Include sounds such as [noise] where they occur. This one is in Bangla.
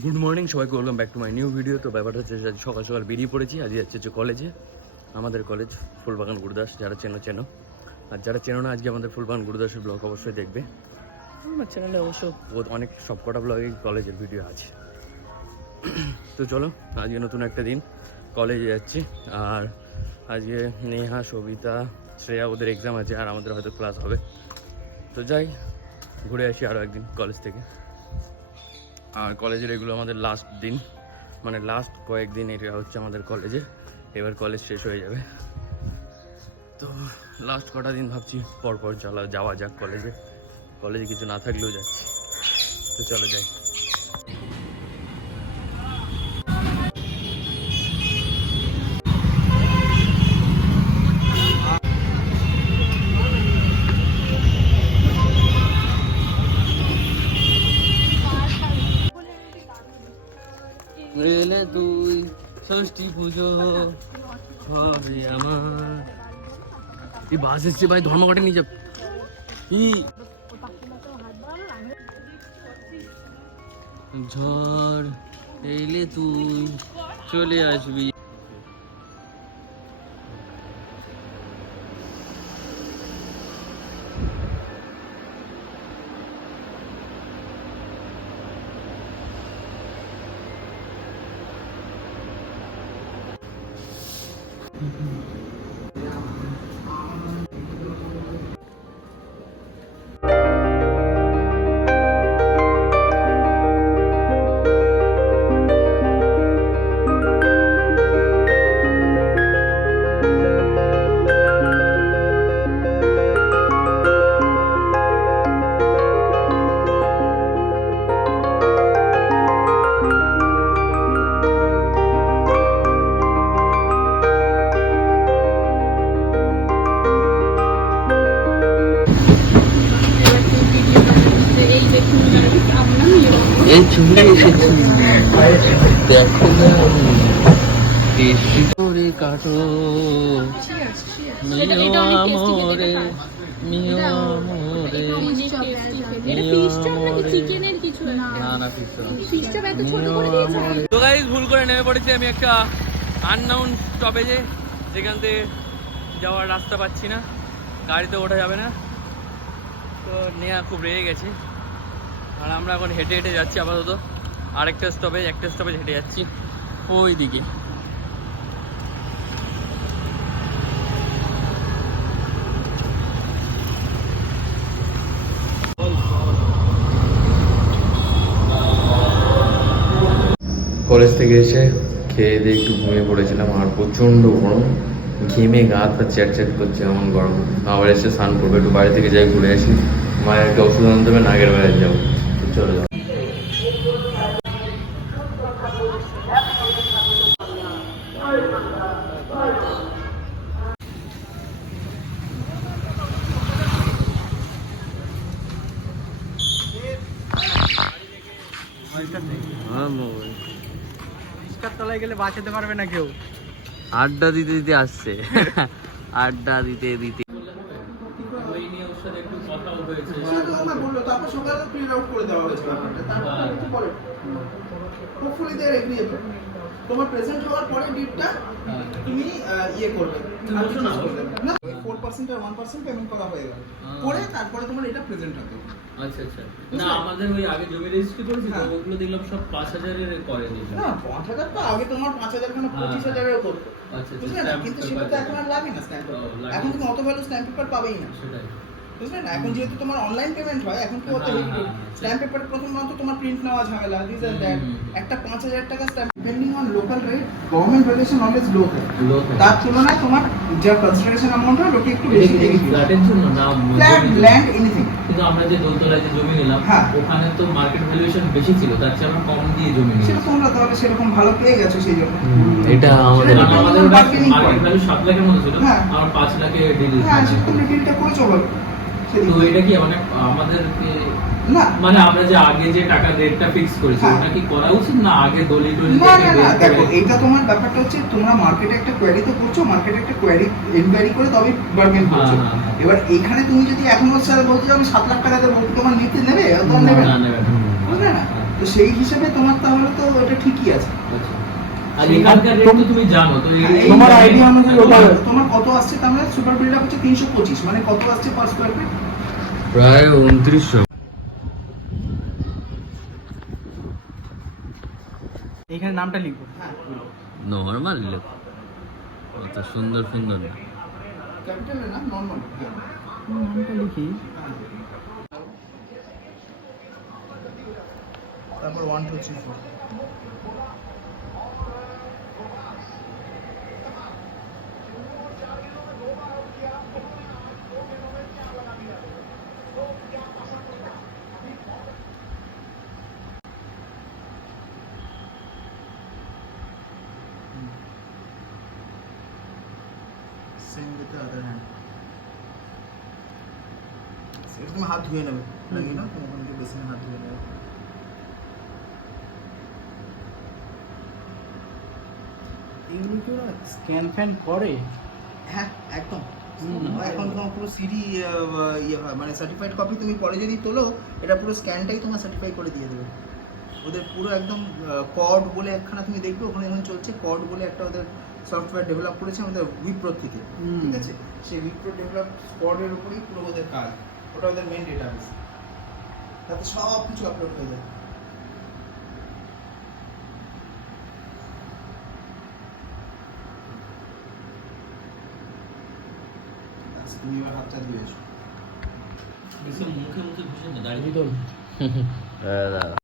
গুড মর্নিং সবাইকে welcome back to my new video তো ব্যাপারটা হচ্ছে আজ সকাল সকাল বেরিয়ে পড়েছি আজ যাচ্ছে হচ্ছে কলেজে আমাদের কলেজ ফুলবাগান গুরুদাস যারা চেনো চেনো। আর যারা চেনো না আজকে আমাদের ফুলবাগান গুরুদাসের ব্লগ অবশ্যই দেখবে। আমার চ্যানেলে অবশ্য অনেক সব কটা ব্লগে কলেজের ভিডিও আছে। [clears throat] তো চলো আজকে নতুন একটা দিন কলেজে যাচ্ছি। আর আজকে নেহা সবিতা শ্রেয়া ওদের এক্সাম আছে আর আমাদের হয়তো ক্লাস হবে। তো যাই ঘুরে আসি আরও একদিন কলেজ থেকে। আর কলেজের এগুলো আমাদের লাস্ট দিন। মানে লাস্ট কয়েকদিন এটা হচ্ছে আমাদের কলেজে। এবার কলেজ শেষ হয়ে যাবে। তো লাস্ট কটা দিন ভাবছি পরপর চলা, যাওয়া যাক কলেজে। কলেজে কিছু না থাকলেও যাচ্ছি। তো চলো যাই। ষষ্ঠী পুজো হবে আমার। এই বাস এসছে ভাই, ধর্মঘটে নিয়ে যাব। ই ঝড় এলে তুই চলে আসবি। এই চলে এসেছি। দেখো করে কাটো। মিও আমরে মিও আমরে। চিকেনের কিছু? না না না ঠিক ফিশ চপ এত ছোট করে দিয়েছে? তো গাইজ ভুল করে নেমে পড়েছি। আমি একটা আননাউন স্টপেজে যেখান থেকে যাওয়ার রাস্তা পাচ্ছি না। গাড়িতে ওঠা যাবে না। তো নেয়া খুব রেগে গেছে। আর আমরা এখন হেঁটে হেঁটে যাচ্ছি আপাতত। আরেকটা স্টপেজ একটা স্টপেজ হেঁটে যাচ্ছি। ওই দিকে কলেজ থেকে এসে খেয়ে দিয়ে একটু ঘুমিয়ে পড়েছিলাম আর প্রচণ্ড গরম। ঘেমে গা হাত পা চ্যাট চ্যাট করছে এমন গরম। আবার এসে স্নান করব, একটু বাইরে থেকে যাই ঘুরে আসি। মায়ের একটা ওষুধ আনতে হবে, নাগের বাইরে যাব। চলে যাও। হ্যাঁ তলায় গেলে বাঁচাতে পারবে না কেউ। আড্ডা দিতে দিতে আসছে। [laughs] আড্ডা দিতে দিতে সেটা তো আমায় বলল, তারপর সকালে print আউট করে দেওয়া হয়েছে ব্যাপারটা। তারপর আমি তো পরে- they are agreeable. তোমার প্রেজেন্ট হওয়ার পরে ডিপটা তুমি ইয়ে করবে না? করবে। না ফোর পার্সেন্ট আর ওয়ান পার্সেন্ট পেমেন্ট করা হয়ে গেল। করে তারপরে তোমার এটা প্রেজেন্ট হবে। আচ্ছা আচ্ছা। না আমাদের ওই আগে জমি রেজিস্ট্রি করেছি তো হ্যাঁ। ওগুলো দেখলাম সব পাঁচ হাজারের করে না পাঁচ হাজার তো আগে তোমার পাঁচ হাজার কেন পঁচিশ হাজারেরও করতো। আচ্ছা বুঝলে? না কিন্তু সেটা তো এখন আর লাগে না স্ট্যাম্প এখন তুমি অত ভ্যালু স্ট্যাম্প পেপার পাবেই না। সেটাই। বুঝলে না? এখন যেহেতু তোমার অনলাইন পেমেন্ট হয় এখন কি হতে হ্যাঁ, হ্যাঁ। স্ট্যাম্প পেপার প্রথমত তোমার প্রিন্ট নেওয়া ঝামেলা দিস আর দ্যাট। একটা পাঁচ হাজার টাকা stamp depending on local rate government regulation always low থাকে। থাকে। তার তুলনায় তোমার যা কনসিডারেশন অ্যামাউন্ট হয় ওটা একটু বেশি এটা কি ফ্ল্যাটের জন্য না ফ্ল্যাট ল্যান্ড এনিথিং কিন্তু আমরা যে দোতলায় যে জমি নিলাম হ্যাঁ। ওখানে তো মার্কেট ভ্যালুয়েশন বেশি ছিল তার চেয়ে আমরা কম দিয়ে জমি নিলাম। সেটা তোমরা তাহলে সেরকম ভালো পেয়ে গেছো সেই জন্য। এটা আমাদের আমাদের মার্কেট ভ্যালু সাত লাখের মতো ছিল হ্যাঁ। আর পাঁচ লাখে ডিল হ্যাঁ সেটা তুমি ডিলটা করেছ বলো সেদিন। এটা কি আমাদেরকে না মানে আমরা যে আগে যে টাকা রেটটা ফিক্স করেছি হ্যাঁ। ওটা কি করা উচিত না আগে দলি টলি না না না দেখো এটা তোমার ব্যাপারটা হচ্ছে তোমরা মার্কেটে একটা কোয়ারি তো করছ মার্কেটে একটা কোয়ারি ইনকোয়ারি করে তবে বার্গেন করছ হ্যাঁ, হ্যাঁ, হ্যাঁ। এবার এখানে তুমি যদি এখন বলতে আমি সাত লাখ টাকা দেবো তোমার নিতে নেবে তোমার না, নেবে। বুঝলে না তো সেই হিসেবে তোমার তাহলে তো ওটা ঠিকই আছে আচ্ছা তোমার এই- অনুযায়ী ওটা- তোমার কত আসছে মানে সুপার হচ্ছে তিনশো পঁচিশ মানে কত আসছে পার স্কোয়ার ফিট প্রায় উনত্রিশশো। এইখানে নামটা লিখব হ্যাঁ নর্মাল লোক অত সুন্দর সুন্দর না। ক্যাপিটালে না? নর্মাল নামটা লিখি। তারপর one two three four same with the other hand এটা তুমি হাত ধুয়ে নেবে লাগিয়ে না তুমি ওখানে বেসিনে হাত ধুয়ে নেবে। এগুলো কি ওরা স্ক্যান ফ্যান করে। হ্যাঁ একদম। এখন তোমার পুরো সিডি ইয়ে হয় মানে সার্টিফাইড কপি তুমি পরে যদি তোলো এটা পুরো স্ক্যানটাই তোমার সার্টিফাই করে দিয়ে দেবে। ওদের পুরো একদম কড বলে একখানা তুমি দেখবে ওখানে এখন চলছে কড বলে একটা ওদের সফটওয়্যার ডেভেলপ করেছে আমাদের উইপ্রোর থেকে হুম। ঠিক আছে? সেই উইপ্রো ডেভেলপ স্কোয়াডের উপরেই পুরো ওদের কাজ ওটা ওদের মেন ডেটাবেস তাতে সব কিছু আপলোড হয়ে যায়। তুমি এবার হাতটা ধুয়ে এসো। মুখে মুখে ঘুষে না দাঁড়িয়ে হ্যাঁ দাদা